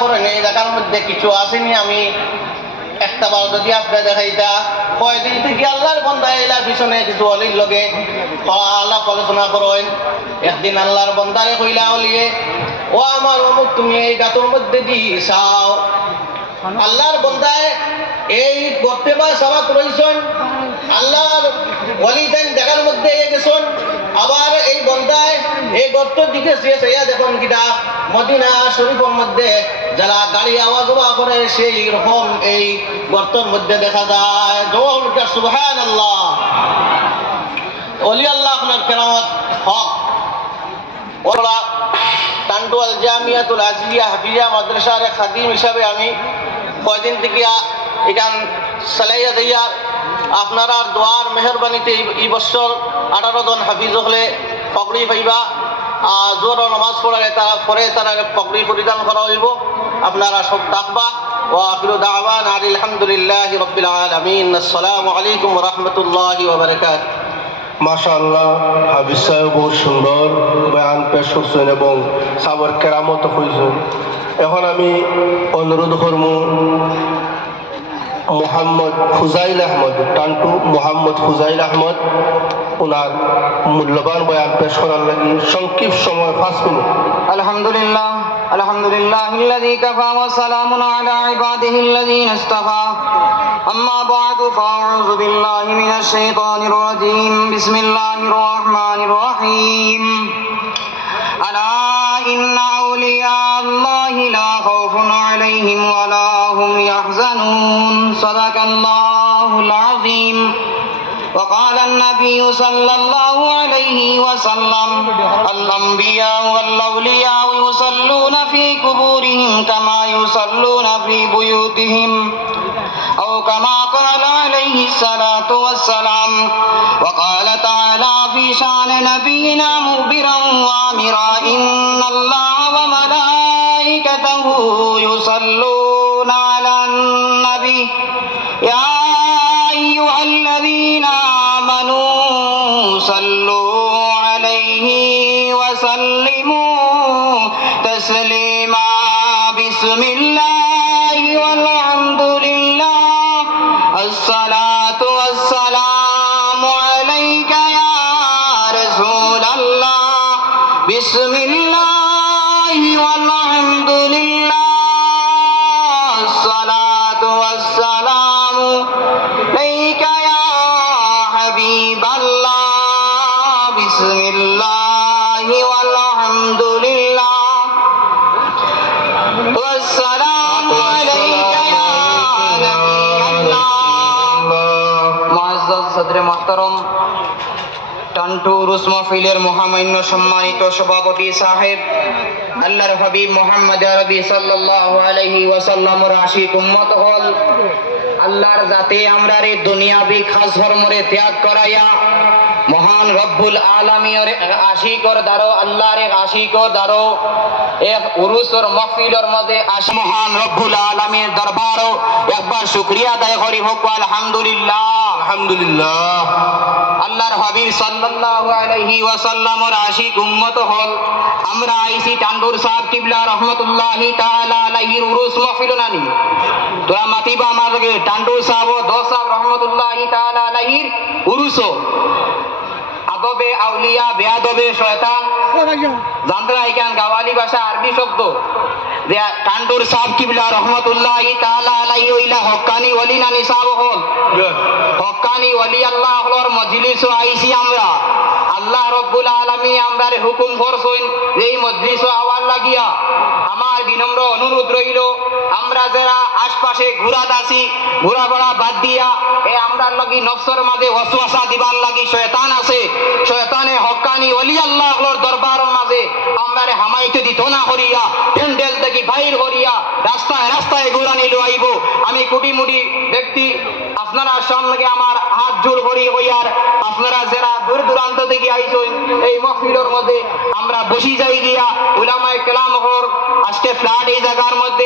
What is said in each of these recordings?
করেন এই মধ্যে কিছু আসেনি। আমি একটা বার যদি দেখাইতা থেকে আল্লাহর বন্ধা এলার পিছনে কিছু আল্লাহ আলোচনা করেন। একদিন আল্লাহর কইলা অলিয়ে, ও আমার অমুক, তুমি এই গাতর মধ্যে দি চাও আল্লাহর বন্দায় এই গর্তে বা সাবাত রইছেন। আল্লাহর ওয়ালিদান জায়গার মধ্যে গেছেন। আবার এই বন্দায় এই গর্ত দিকে শেষ হইয়া দেখুন কিটা মদিনা শরীফের মধ্যে যারা গাড়ি আওয়াজ করে সেই রকম এই গর্তর মধ্যে দেখা যায়। জোর সুবহান আল্লাহ অলি আল্লাহ আপনার কেরামত হক। ওরা টান্ডুয়াল জামিয়াতুল আজিয়া হাফিজা মাদ্রাসার খাদিম হিসাবে আমি কয়দিন থেকে এখান সালাইয়া দিয়া আপনারা দোয়ার মেহরবানিতে এই- বছর আঠারো জন হাফিজ হলে পকড়ি পাইবা। জোর নামাজ পড়ালে তারা পরে তারা পকড়ি পরিধান করা হইব আপনারা সব ডাকবা وآخر دعوانا عن الحمد لله رب العالمين السلام عليكم ورحمة الله وبركاته মাশাআল্লাহ হাবিজ সাহেব বহু সুন্দর বয়ান পেশ করছেন এবং সাবর কেরামত হয়েছেন এখন আমি অনুরোধ করব মোহাম্মদ ফুজাইল আহমদ টান্টু মোহাম্মদ ফুজাইল আহমদ ওনার মূল্যবান বয়ান পেশ করার লাগি সংক্ষিপ্ত সময় পাঁচ মিনিট الحمد لله الحمد لله الذي كفى وسلام على عباده الذين اصطفى أما بعد فأعوذ بالله من الشيطان الرجيم بسم الله الرحمن الرحيم الله عليه وسلم. الأنبياء والأولياء يصلون في قبورهم كما يصلون في بيوتهم أو كما قال عليه الصلاة والسلام. وقال تعالى في شأن نبينا مخبرا وامرا إن الله وملائكته يصلون على النبي. صلوا عليه وسلموا تسليما. بسم الله والحمد لله. الصلاة والسلام عليك يا رسول الله. بسم الله আজম সদরে মহতরম। টান্টু রুস মহফিলের মহামান্য সম্মানিত সভাপতি সাহেব, আল্লাহর হাবিব মোহাম্মদ আরবি সাল্লাল্লাহু আলাইহি ওয়াসাল্লাম আশিক উম্মত হল। আল্লাহর যাতে আমরা রে দুনিয়াবি খাস ধর্মরে ত্যাগ করাইয়া মহান রব্বুল আলামিয়র আশিকর দারো আল্লাহর আশিকর দারো এক উরুসর মহফিলর মধ্যে আসি মহান রব্বুল আলামির দরবারও একবার শুকরিয়া আদায় করি। হোক, আলহামদুলিল্লাহ আলহামদুলিল্লাহ। আল্লাহর হাবিব সাল্লাল্লাহু আলাইহি ওয়াসাল্লামর আশিক উম্মত হল। আমরা আইসি টান্ডুর সাহেব কিবলা রহমতুল্লাহি তাআলা আলাইহির উরুস মাহফিল নানি তোরা মাতিবা লগে টান্ডুর সাহেব দোস সাহেব রহমতুল্লাহি তাআলা আলাইহির উরুস আদবে আউলিয়া বেয়াদবে শয়তান। জানতে না এখান গাওয়ালি ভাষা আরবি শব্দ? যে টান্ডুর সাহেব কিবলা রহমতুল্লাহি তাআলা আলাইহি ওইলা হক্কানি ওলি নানি সাহেব হল হকানি ওলি আল্লাহ হলর মজলিস আইছি আমরা। আল্লাহ রব্বুল আলমী আমরা হুকুম করছেন যে এই মজলিস আওয়ার লাগিয়া। আমার বিনম্র অনুরোধ রইল আমরা যারা আশপাশে ঘুরাত আছি ঘুরা বেড়া বাদ দিয়া। এ আমরা লাগি নফসর মাঝে ওয়াসওয়াসা দিবার লাগি শয়তান আছে। শয়তানে হকানি ওলি আল্লাহ হলর দরবারের মাঝে আমরা হামাইতে দিত না হরিয়া প্যান্ডেল থেকে বাইর হরিয়া রাস্তায় রাস্তায় ঘুরানি লইব। আমি কুটি মুটি ব্যক্তি আপনারা সঙ্গে আমার হাত জোর করি হইয়ার আপনারা যারা দূর দূরান্ত থেকে আইসেন, এই মহফিলের মধ্যে আমরা বসি যাই গিয়া, উলামায়ে কেলাম আজকে ফ্ল্যাট এই জায়গার মধ্যে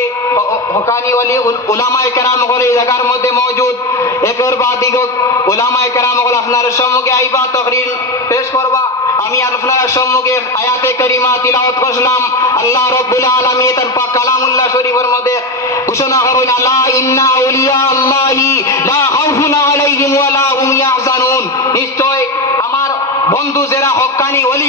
নিশ্চয় আমার বন্ধু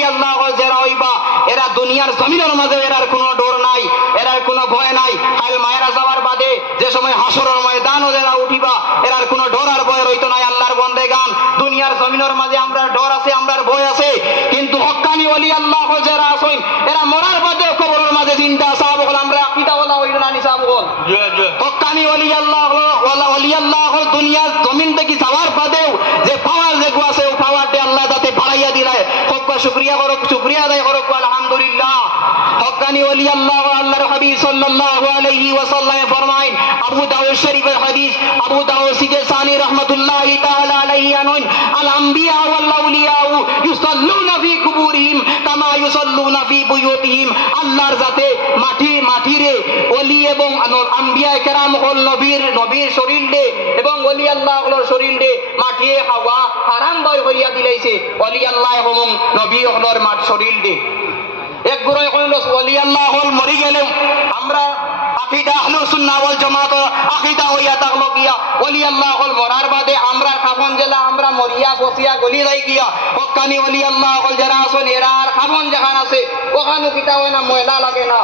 আল্লাহ হইবা এরা দুনিয়ার জমিনের মাঝে এরার কোনো ডর নাই এরার কোনো ভয় নাই কাল মায়েরা যাওয়ার বাদে যে সময় হাসরের ময়দানও যারা উঠিবা এরার কোনো ডর আর ভয় রইতো নাই আল্লাহর বন্দে গান। দুনিয়ার জমিনের মাঝে আমরা ডর আছে আমরার ভয় আছে কিন্তু হক্কানি ওলি আল্লাহ যারা আছেন এরা মরার বাদে কবরের মাঝে চিন্তা সাহাব হল আমরা আকিদা ওলা হইল না নিসাব হল। হক্কানি ওলি আল্লাহ ওলা ওলি আল্লাহ হল দুনিয়ার জমিন থেকে যাওয়ার বাদেও যে পাওয়ার যেগু আছে ও পাওয়ারটি আল্লাহ যাতে বাড়াইয়া দিলে হক শুক্রিয়া করক শুক্রিয়া আদায় আলহামদুলিল্লাহ আল্লাহর যাতে মাটি মাটিরে ওলি এবং আম্বিয়া কেরাম হল নবীর নবীর শরীর দে এবং ওলি আল্লাহ হল দে মাটিয়ে হাওয়া হারাম বয় হইয়া দিলাইছে, ওলি আল্লাহ এবং নবী হলর মাঠ শরীর দে এক গুরুই কইল ওলি হল, মরি গেলে আমরা আকিদা আহলু সুন্নাহ ওয়াল জামাত, আকিদা হইয়া থাকল গিয়া। ওলি আল্লাহ হল, মরার বাদে আমরা খাবন জেলা, আমরা মরিয়া, বসিয়া, গলি যাই গিয়া। হক্কানি ওলি আল্লাহ হল, যারা আর খাবন যেখান আছে। ওখানে কিতা না, ময়লা লাগে না।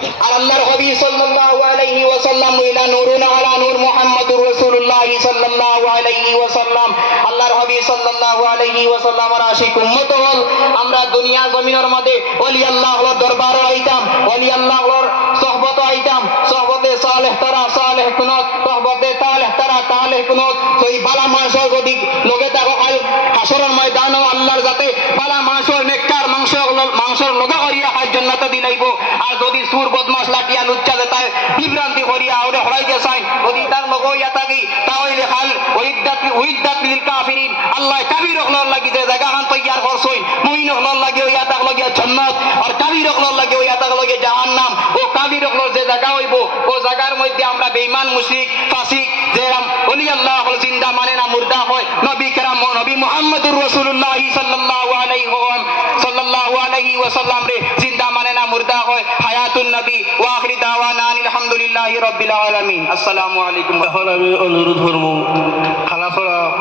আর আল্লাহর হাবিব সাল্লাল্লাহু আলাইহি ওয়াসাল্লাম ইলা নূরুন আলা নূর মুহাম্মাদুর রাসূলুল্লাহ সাল্লাল্লাহু আলাইহি ওয়াসাল্লাম। আল্লাহর হাবিব সাল্লাল্লাহু আলাইহি ওয়াসাল্লাম আর আশিক উম্মত হল। আমরা দুনিয়া জমিনের মধ্যে ওলি আল্লাহর দরবার আইতাম ওলি আল্লাহর সোহবত আইতাম। সোহবতে সালেহ তারা, সালেহ কুনত, সোহবতে তালেহ তারা, তালেহ কুনত। সেই বালা মাংস যদি লগে থাকো কাল হাসরের ময়দান আল্লাহর যাতে বালা মাংস নেককার মাংস, মাংসর লগা করিয়া খাই জন্নাতে দিলাইব আর যদি সুর বদমাস লাটিয়া লুচ্চা যেতায় বিভ্রান্তি করিয়া ওরে হরাইতে চাই যদি তার লগ ইয়া থাকি তাহলে খাল ওইদাত লিল কাফিরিন। আল্লাহ কাবির লাগি যে জায়গা খান তৈয়ার মুইন হলর লাগি ওইয়া তাক লগিয়া জান্নাত আর কাবির হলর লাগি ওইয়া তাক লগিয়া জাহান্নাম। ও কাবির যে জায়গা হইব, ও জায়গার মধ্যে আমরা বেঈমান, মুশরিক, ফাসিক, যে ওলি আল্লাহ হল জিন্দা মানে না মুর্দা হয়, নবী কেরাম নবী মুহাম্মদুর রাসূলুল্লাহ সাল্লাল্লাহু আলাইহি ওয়া আলাইহি ওয়াসাল্লাম রে। হায়াতুন ওয়াখরি দাওয়ানা আলহামদুলিল্লাহি রাব্বিল আলামিন। আসসালামু আলাইকুম। অনুরোধ করব খানাছড়া